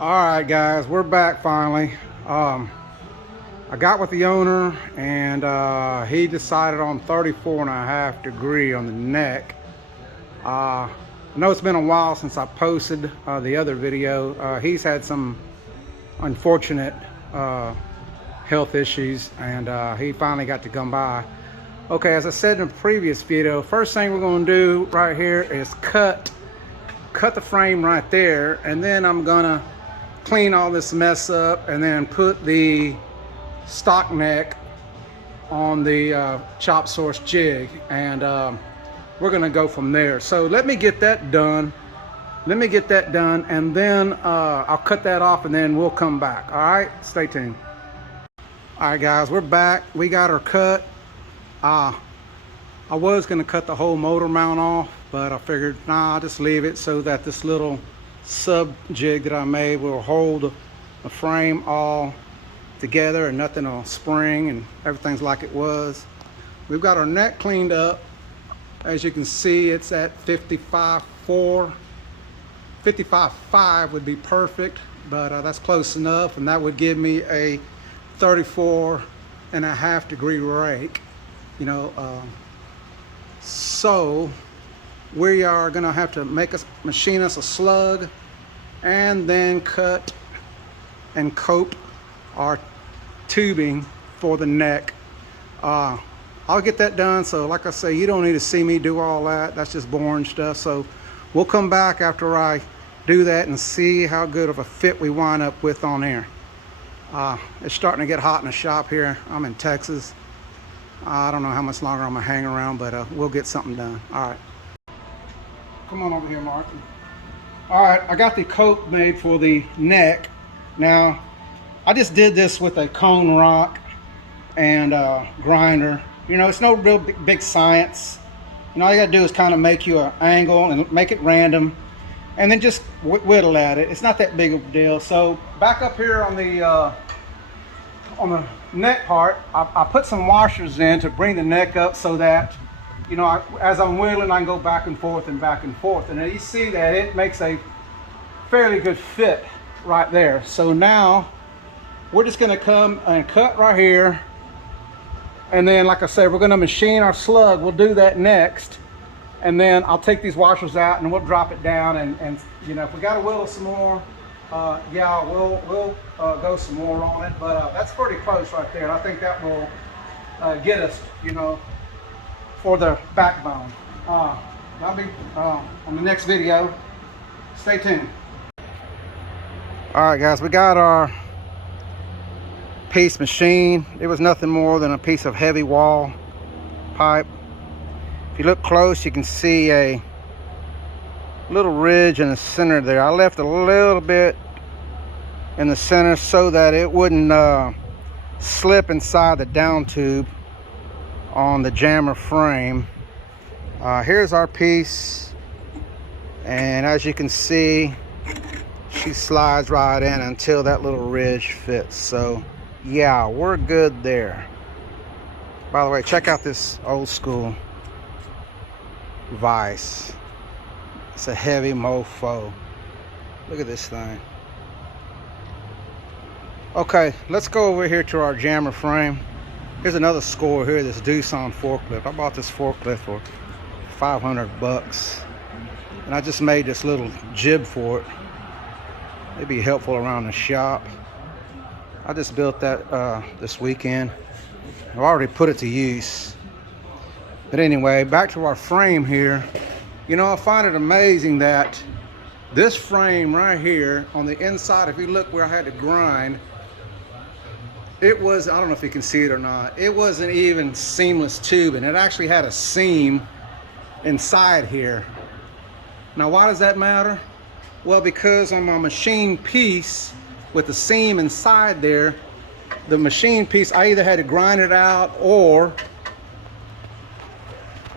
All right, guys, we're back finally. I got with the owner, and he decided on 34.5 degree on the neck. I know it's been a while since I posted the other video. He's had some unfortunate health issues, and he finally got to come by. Okay, as I said in the previous video, first thing we're going to do right here is cut the frame right there, and then I'm gonna clean all this mess up and then put the stock neck on the chop source jig, and we're gonna go from there. So let me get that done, and then I'll cut that off, and then we'll come back. All right, stay tuned. All right, guys, we're back. We got her cut. I was gonna cut the whole motor mount off, but I figured, nah, I'll just leave it so that this little sub jig that I made will hold the frame all together and nothing will spring and everything's like it was. We've got our neck cleaned up. As you can see, it's at 55.4. 55.5 would be perfect, but that's close enough, and that would give me a 34.5 degree rake, you know. So we are gonna have to machine us a slug and then cut and coat our tubing for the neck. I'll get that done. So like I say, you don't need to see me do all that. That's just boring stuff. So we'll come back after I do that and see how good of a fit we wind up with on there. It's starting to get hot in the shop here. I'm in Texas. I don't know how much longer I'm gonna hang around, but we'll get something done. All right. Come on over here, Martin. All right, I got the coat made for the neck. Now, I just did this with a cone rock and grinder. You know, it's no real big science. And all you gotta do is kind of make you an angle and make it random, and then just whittle at it. It's not that big of a deal. So back up here on the neck part, I put some washers in to bring the neck up so that, you know, as I'm whittling, I can go back and forth and back and forth. And you see that it makes a fairly good fit right there. So now we're just gonna come and cut right here. And then, like I said, we're gonna machine our slug. We'll do that next. And then I'll take these washers out and we'll drop it down. And you know, if we gotta whittle some more, yeah, we'll go some more on it. But that's pretty close right there. I think that will get us, you know, for the backbone. That'll be on the next video. Stay tuned. All right, guys, we got our piece machined. It was nothing more than a piece of heavy wall pipe. If you look close, you can see a little ridge in the center there. I left a little bit in the center so that it wouldn't slip inside the down tube on the jammer frame. Here's our piece, and as you can see, she slides right in until that little ridge fits. So yeah, we're good there. By the way, check out this old school vise. It's a heavy mofo. Look at this thing. Okay, let's go over here to our jammer frame. Here's another score here, this Doosan forklift. I bought this forklift for 500 bucks. And I just made this little jib for it. It'd be helpful around the shop. I just built that this weekend. I've already put it to use. But anyway, back to our frame here. You know, I find it amazing that this frame right here on the inside, if you look where I had to grind, it was, I don't know if you can see it or not, it wasn't even seamless tubing. It actually had a seam inside here. Now, why does that matter? Well, because on my machine piece with the seam inside there, the machine piece, I either had to grind it out or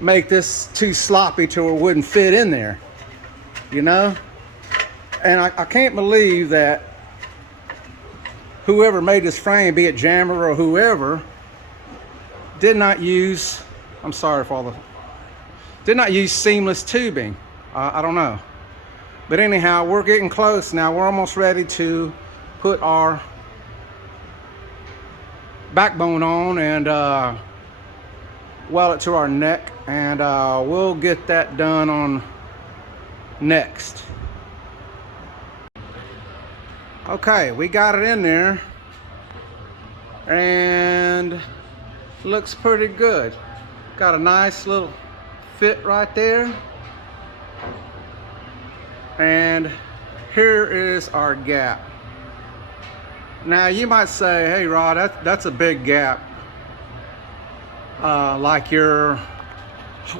make this too sloppy to where it wouldn't fit in there, you know? And I can't believe that whoever made this frame, be it Jammer or whoever, did not use, I'm sorry for all the, did not use seamless tubing. I don't know. But anyhow, we're getting close now. We're almost ready to put our backbone on and weld it to our neck, and we'll get that done on next. Okay, we got it in there and looks pretty good. Got a nice little fit right there. And here is our gap. Now you might say, hey Rod, that's a big gap. Like your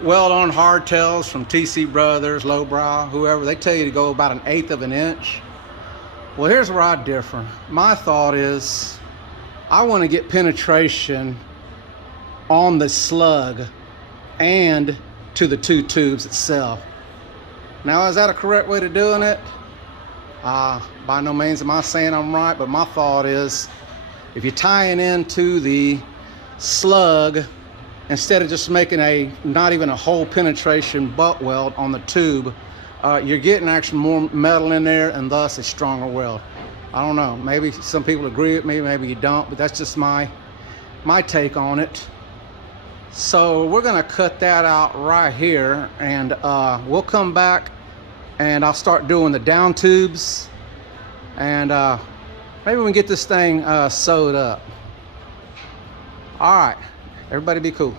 weld-on hardtails from TC Brothers, Lowbrow, whoever, they tell you to go about 1/8 of an inch. Well, here's where I differ. My thought is, I want to get penetration on the slug and to the two tubes itself. Now, is that a correct way to doing it? By no means am I saying I'm right, but my thought is, if you're tying into the slug, instead of just making not even a hole penetration butt weld on the tube, you're getting actually more metal in there and thus a stronger weld. I don't know, maybe some people agree with me, maybe you don't, but that's just my take on it. So we're gonna cut that out right here, and we'll come back and I'll start doing the down tubes, and maybe we can get this thing sewed up. All right, everybody be cool.